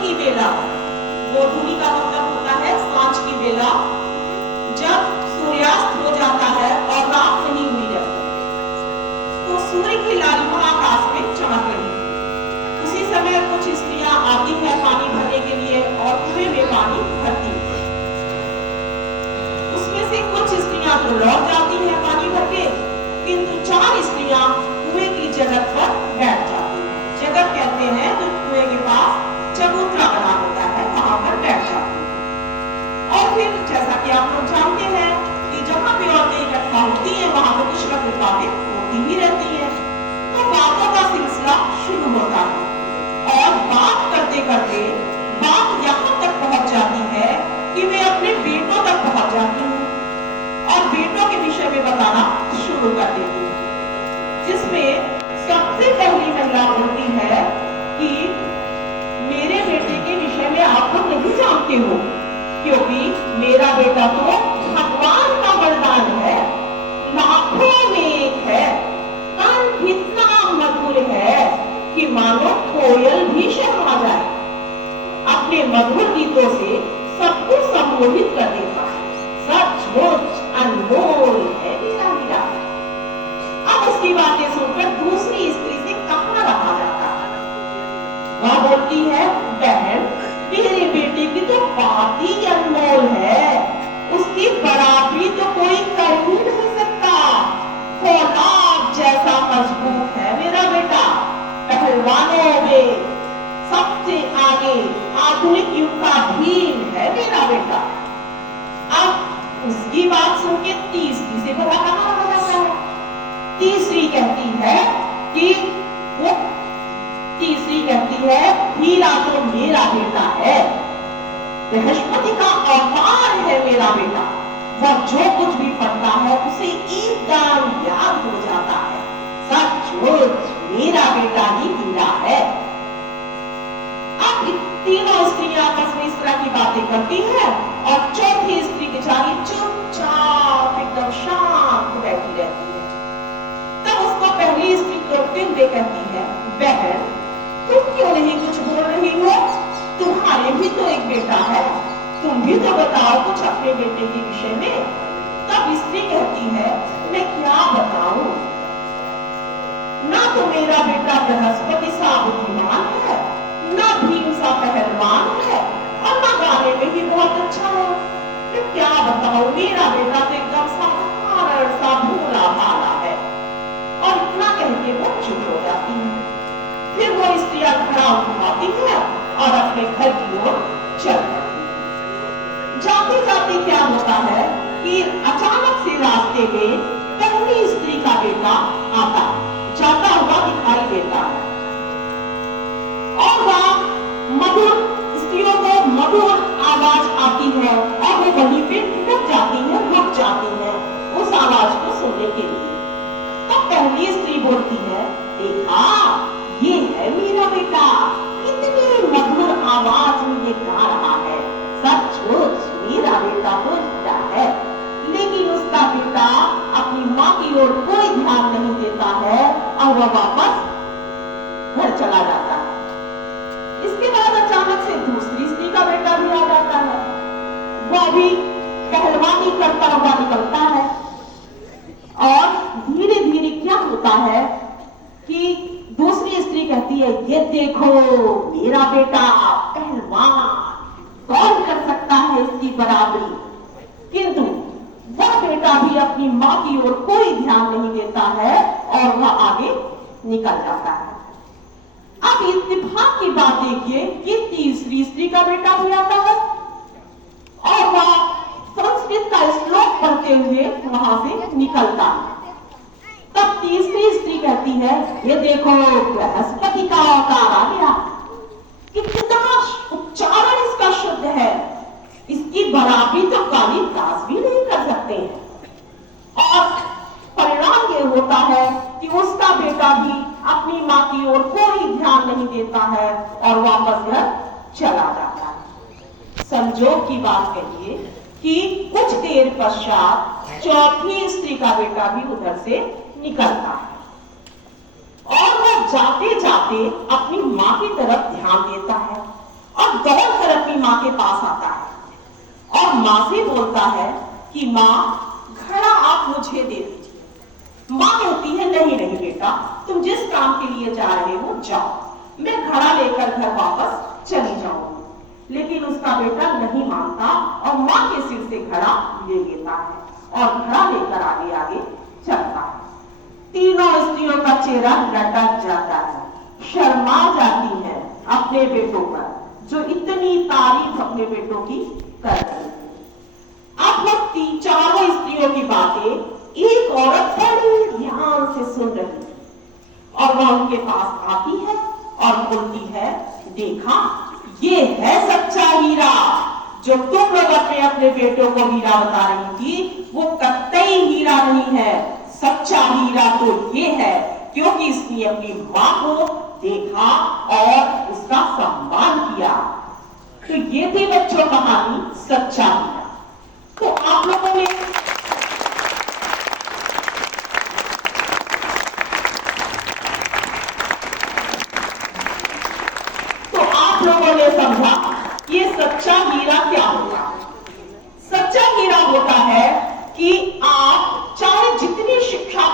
की बेला, गोधूली का मतलब होता है सांझ की बेला, जब सूर्यास्त हो जाता है और रात नहीं हुई रहती, तो सूर्य की लालिमा आकाश में चमक रही थी। उसी समय कुछ स्त्रियां आती है पानी भरने के लिए और कुएं में पानी भरती है। उसमें से कुछ स्त्रियां तो लौट जाती है पानी भर के, किंतु 4 स्त्रियां कुएं की जगह पर बैठ जाती हैं। जगह कहते हैं जो कुएं के पास चबूतरा बना होता है, वहां पर बैठ जाती है। और फिर जैसा कि आप लोग जानते हैं कि जहां भी औरतें इकट्ठा होती हैं वहां पर कुछ न कुछ बातें होती ही रहती हैं। तो बातों का सिलसिला शुरू होता है और बात करते करते बात यहाँ तक पहुंच जाती है कि मैं अपने बेटों तक पहुंच जाती हूँ और बेटों के विषय में बताना शुरू कर देती हूँ, जिसमें सबसे पहली महिला बोलती है कि मेरे बेटे के विषय में आप लोग नहीं जानते हो, क्योंकि मेरा बेटा तो भगवान का वरदान है, लाखों में एक है, कान इतना मधुर है कि मानो कोयल भी शर्मा जाए, अपने मधुर गीतों से सबको सम्मोहित कर देता है, सचमुच अनमोल है मेरा हीरा। अब उसकी बातें सुनकर दूसरी स्त्री से कहाँ रहा जाता है। वह बोलती है, बहन मेरे बेटे की तो बात ही अनमोल है, उसकी बराबरी तो कोई कर ही नहीं सकता, फौलाद जैसा मजबूत है मेरा बेटा, पहलवानों में सबसे आगे आधुनिक युग का भीम है मेरा बेटा। अब उसकी बात सुन के तीसरी से भला कहाँ रहा जाता है। तीसरी कहती है कि वो तीसरी कहती है हीरा तो मेरा बेटा है, बृहस्पति का अवतार है मेरा बेटा, वह जो कुछ भी पढ़ता है उसे एकदम याद हो जाता है, सचमुच मेरा बेटा ही हीरा है। अब तीनों स्त्रियां आपस में इस तरह की बातें करती हैं और चौथी स्त्री बेचारी चुपचाप एकदम शांत बैठी रहती है। तब उसको पहली स्त्री टोकते हुए कहती है, बहन तुम क्यों नहीं कुछ बोल रही हो, तुम्हारे भी तो एक बेटा है, तुम भी तो बताओ कुछ अपने बेटे के विषय में। तब स्त्री कहती है, मैं क्या बताऊं, ना तो मेरा बेटा बृहस्पति सा बुद्धिमान है, ना भीम सा पहलवान है, और ना गाने में भी बहुत अच्छा है। मैं क्या बताऊं, मेरा बेटा तो एकदम साधारण सा भोला भाला है। और इतना कह के वो चुप हो जाती है। फिर वो स्त्रियां घड़ा उठाती है और अपने घर की ओर चल पड़ती है। जाते जाते क्या होता है कि अचानक से रास्ते में पहली स्त्री का बेटा आता है, जाता हुआ दिखाई देता है और वह मधुर स्त्रियों को मधुर आवाज आती है और वो वहीं पे रुक जाती है, रुक जाती है उस आवाज को सुनने के लिए। तब पहली स्त्री बोलती है, देखा ये है मेरा बेटा, इतनी मधुर आवाज में ये गा रहा है, सचमुच मेरा बेटा तो हीरा है। लेकिन उसका बेटा अपनी माँ की ओर कोई ध्यान नहीं देता है और वह वापस घर चला जाता है। इसके बाद अचानक से दूसरी स्त्री का बेटा भी आ जाता है, वह भी पहलवानी करता हुआ निकलता है और धीरे धीरे क्या होता है कि दूसरी स्त्री कहती है, ये देखो मेरा बेटा पहलवान, कौन कर सकता है इसकी बराबरी। किंतु वह बेटा भी अपनी माँ की ओर कोई ध्यान नहीं देता है और वह आगे निकल जाता है। अब इत्तेफाक की बात देखिए कि तीसरी स्त्री का बेटा भी आता है और वह संस्कृत का श्लोक पढ़ते हुए वहां से निकलता है। तब तीसरी स्त्री कहती है, ये देखो बृहस्पति का अवतार आ गया, कितना उच्चारण इसका शुद्ध है, इसकी बराबरी तो कालिदास भी नहीं कर सकते हैं। और परिणाम ये होता है कि उसका बेटा भी अपनी माँ की ओर कोई ध्यान नहीं देता है और वापस घर चला जाता है। संजोग की बात कहिए कि कुछ देर पश्चात चौथी स्त्री का बेटा भी उधर से निकलता है और वह जाते जाते अपनी माँ की तरफ ध्यान देता है और माँ से बोलता है कि माँ घड़ा आप मुझे दे दीजिए। माँ कहती है नहीं नहीं बेटा, तुम जिस काम के लिए जा रहे हो जाओ, मैं घड़ा लेकर घर वापस चली जाऊंगी। लेकिन उसका बेटा नहीं मानता और माँ के सिर से घड़ा ले लेता है और घड़ा लेकर आगे आगे चलता है। तीनों स्त्रियों का चेहरा लटक जाता है, शर्मा जाती है अपने बेटों पर, जो इतनी तारीफ अपने बेटों की कर रही है। अब हम चारों स्त्रियों की बातें एक औरत बड़ी ध्यान से सुन रही है और वह उनके पास आती है और बोलती है, देखा ये है सच्चा हीरा, जो तुम लोग अपने अपने बेटों को हीरा बता रही थी, वो कतई हीरा नहीं है। सच्चा हीरा तो ये है क्योंकि इसने अपनी माँ को देखा और उसका सम्मान किया। तो ये थी बच्चों कहानी सच्चा हीरा। तो आप लोगों ने समझा